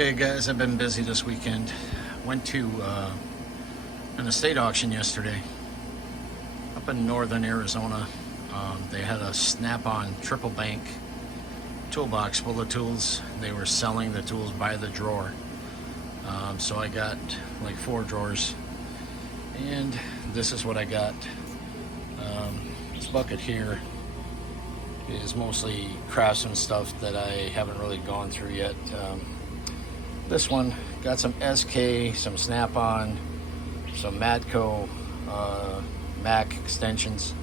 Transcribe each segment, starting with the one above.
Okay guys, I've been busy this weekend. Went to an estate auction yesterday up in northern Arizona. They had a snap-on triple bank toolbox full of tools. They were selling the tools by the drawer. So I got like 4 drawers, and this is what I got. This bucket here is mostly craftsman stuff that I haven't really gone through yet. This one got some SK, some Snap-on, some Matco, Mac extensions.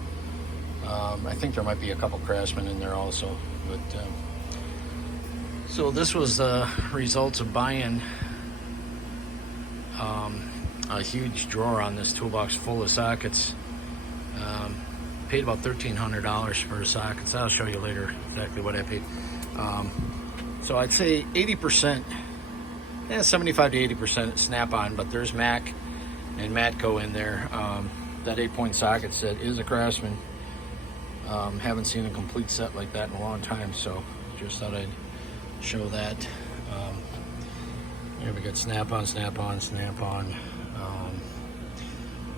I think there might be a couple Craftsman in there also. But so this was the results of buying a huge drawer on this toolbox full of sockets. Paid about $1,300 for sockets. I'll show you later exactly what I paid. So I'd say 80%. 75 to 80% Snap-on, but there's Mac and Matco in there. That 8-point socket set is a Craftsman. Haven't seen a complete set like that in a long time, so just thought I'd show that. Here we got Snap-on, Snap-on, Snap-on.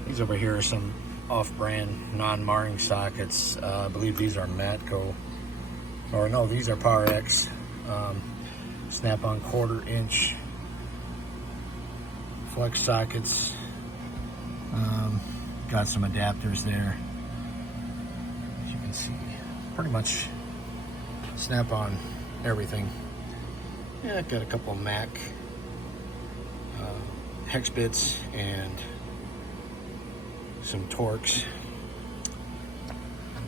These over here are some off-brand non-marring sockets. I believe these are Matco, or no, these are Power X. Snap-on 1/4 inch flex sockets. Got some adapters there, as you can see. Pretty much Snap-on everything. Yeah, got a couple of Mac hex bits and some Torx.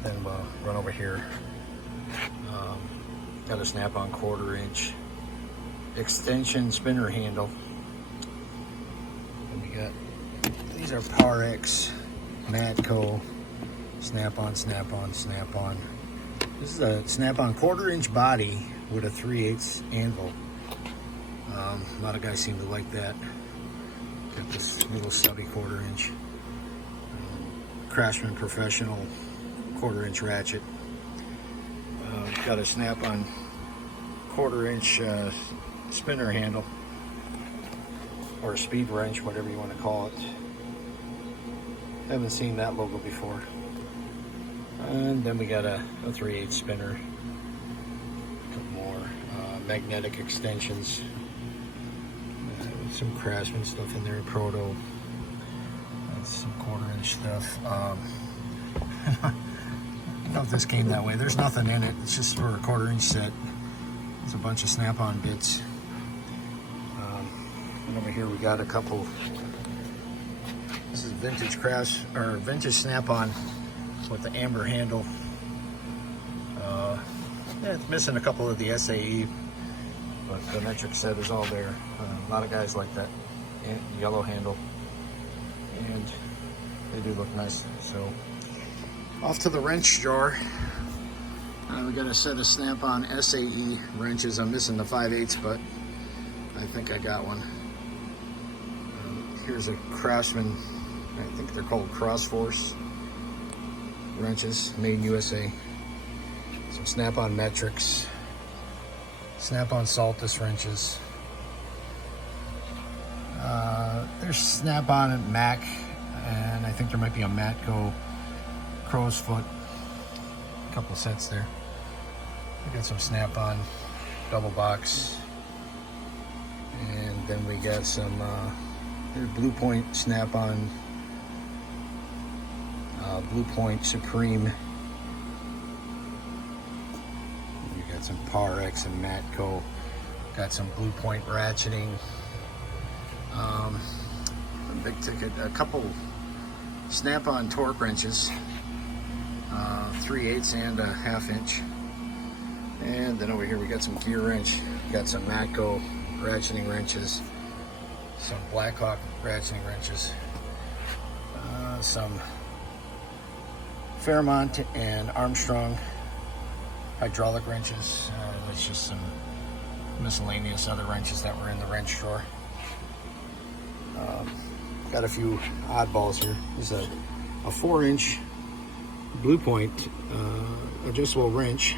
Then we'll run over here. Got a Snap-on 1/4 inch extension spinner handle. And we got, these are Power X, Matco, Snap-on, Snap-on, Snap-on. This is a Snap-on 1/4 inch body with a 3/8 anvil. A lot of guys seem to like that. Got this little stubby 1/4 inch Craftsman Professional 1/4 inch ratchet. Got a Snap-on 1/4 inch spinner handle, or a speed wrench, whatever you want to call it. Haven't seen that logo before. And then we got a 3/8 spinner. A couple more magnetic extensions. Some Craftsman stuff in there, Proto. That's some 1/4 inch stuff. I don't know if this came that way. There's nothing in it. It's just for a 1/4 inch set. There's a bunch of Snap-on bits. And over here we got a couple. This is vintage crafts, or vintage Snap-on with the amber handle. Yeah, it's missing a couple of the SAE, but the metric set is all there. A lot of guys like that yellow handle, and they do look nice. So off to the wrench drawer. We got a set of Snap-on SAE wrenches. I'm missing the 5/8, but I think I got one. Here's a Craftsman, I think they're called Crossforce wrenches, made in USA. Some Snap-on metrics, Snap-on Saltus wrenches. There's Snap-on and Mac, and I think there might be a Matco crow's foot. A couple sets there. We got some Snap-on double box, and then we got some Blue Point Snap-on Blue Point Supreme. We got some Power X and Matco. Got some Blue Point ratcheting. Big ticket. A couple Snap-on torque wrenches. 3/8 and a 1/2 inch. And then over here we got some gear wrench. Got some Matco ratcheting wrenches. Some Blackhawk ratcheting wrenches. Some Fairmont and Armstrong hydraulic wrenches. That's just some miscellaneous other wrenches that were in the wrench drawer. Got a few oddballs here. This is a 4-inch Blue Point adjustable wrench.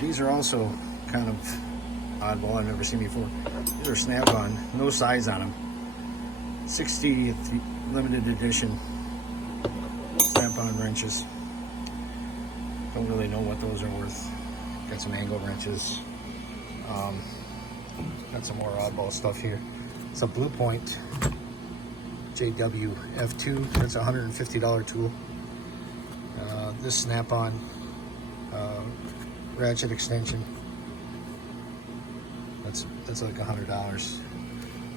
These are also kind of oddball I've never seen before. These are snap-on, no size on them. 60th limited edition snap-on wrenches. Don't really know what those are worth. Got some angle wrenches. Got some more oddball stuff here. It's a Blue Point JW F2. That's a $150 tool. This snap-on ratchet extension. That's like $100.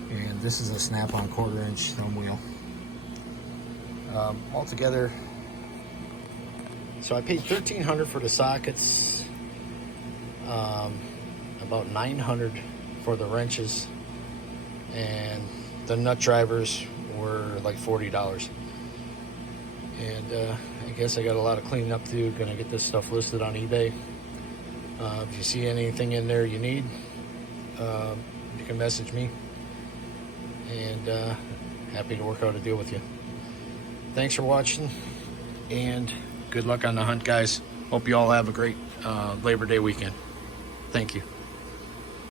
And this is a snap-on 1/4 inch thumb wheel. Altogether, so I paid $1,300 for the sockets, about $900 for the wrenches, and the nut drivers were like $40. And I guess I got a lot of cleaning up to do. Gonna get this stuff listed on eBay. If you see anything in there you need, you can message me, and happy to work out a deal with you. Thanks for watching, and good luck on the hunt, guys. Hope you all have a great Labor Day weekend. Thank you.